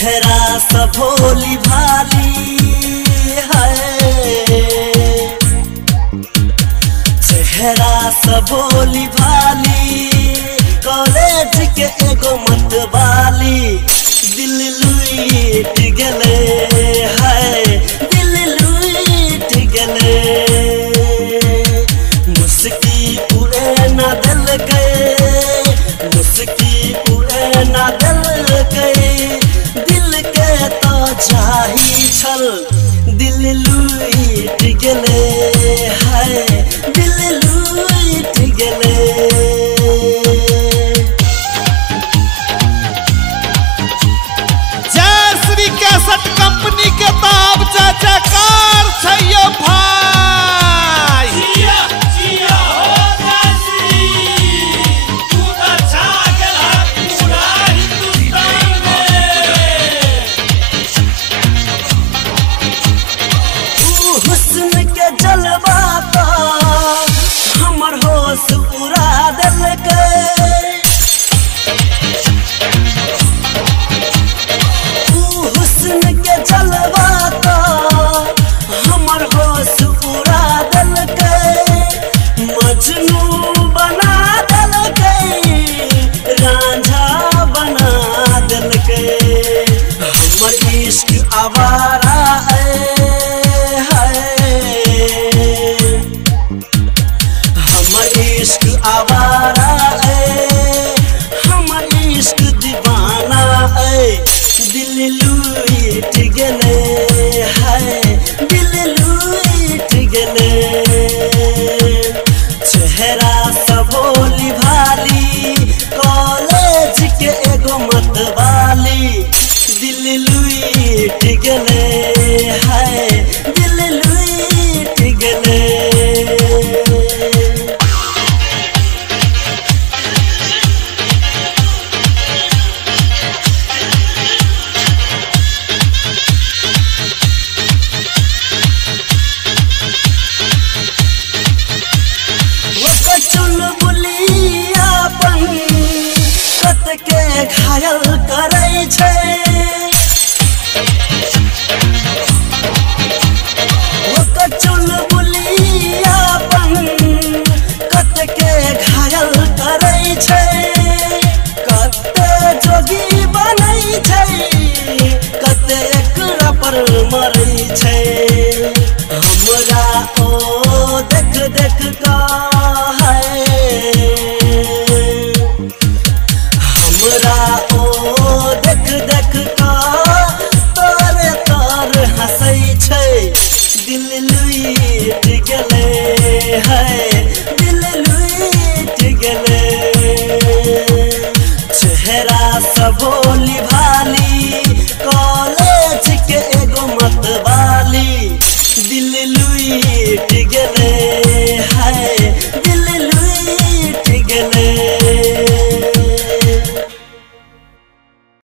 चेहरा सब भोली भाली है, चेहरा सब भोली भाली, कॉलेज के एगो मतवाली, दिल लूट गले है, दिल लूट गले, मुस्की उड़े ना दिल गए, मुस्की उड़े ना दिल गए, दिल के तो चाही छल, दिल लूट गले है, दिल लूट गले। जय श्री कैसेट कंपनी के ताब चाचा कार छैयो भाई। जिया जिया हो जासी, तू तो छा गेला पूरा हिंदुस्तान में। हुस्न के जलवा तो हमर होश उड़ा देलकै, हुस्न के जलवा तो हमर होश उड़ा देलकै, मजनू बना देलकै, रांझा बना देलकै, हमर इश्क आवारा इश्क आवारा है, हमर इश्क दीवाना है, दिल लूट गले है, दिल लूट गले, चेहरा सब भोली भाली, कॉलेज के एगो मतवाली, दिल लूट